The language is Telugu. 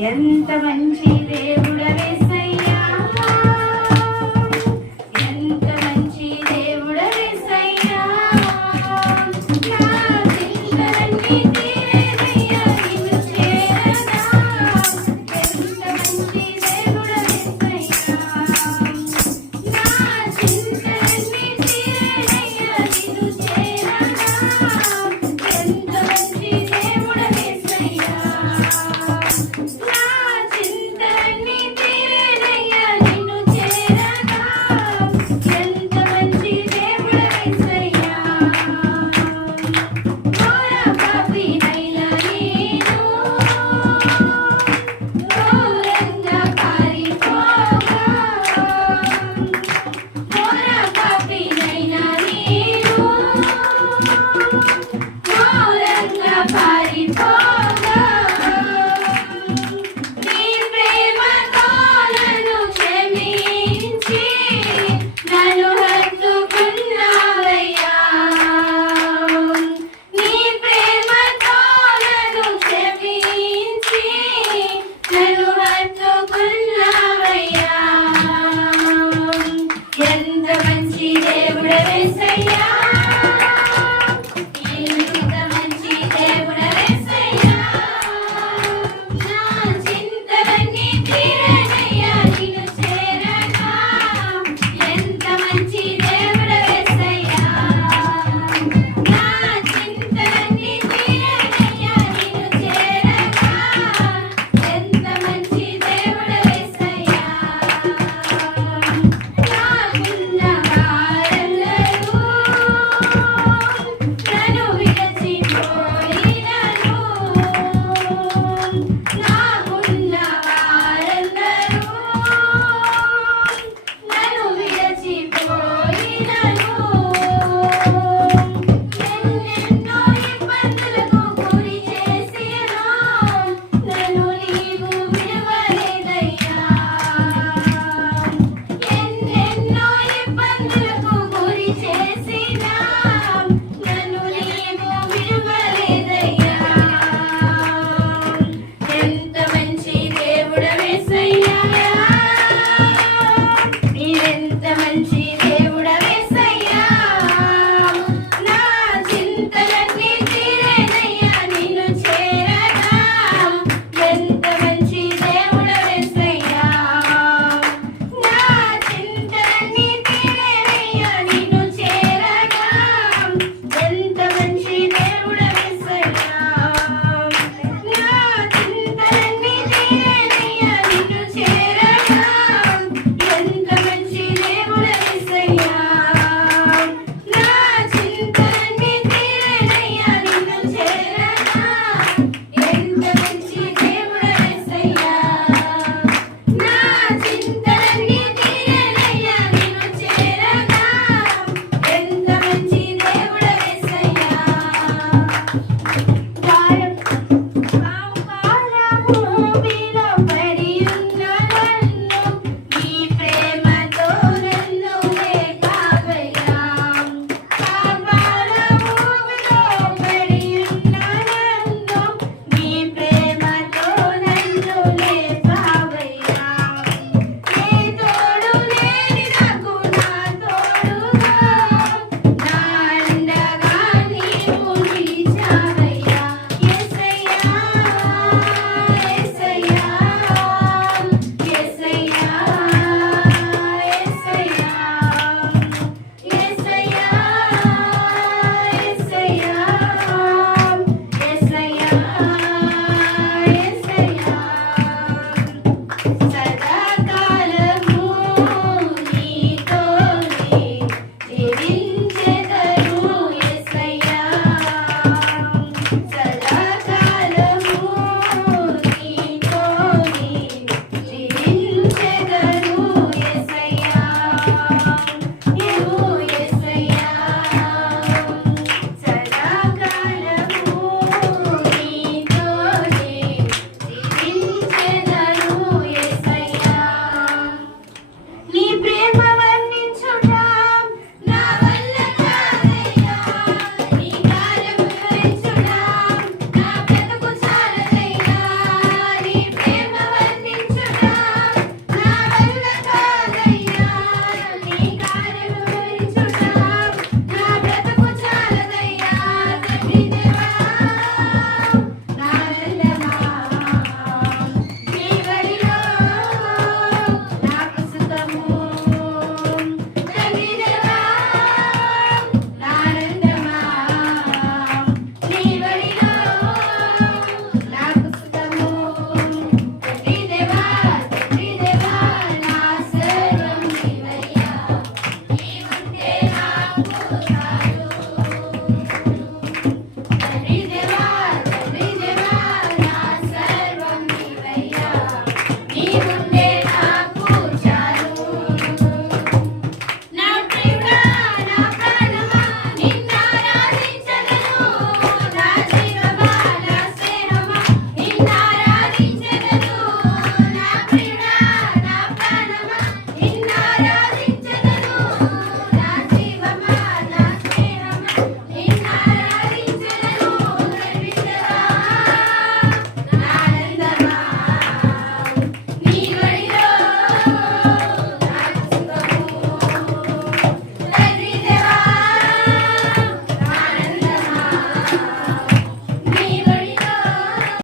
ఎంత మంచి దేవుడవేసయ్యా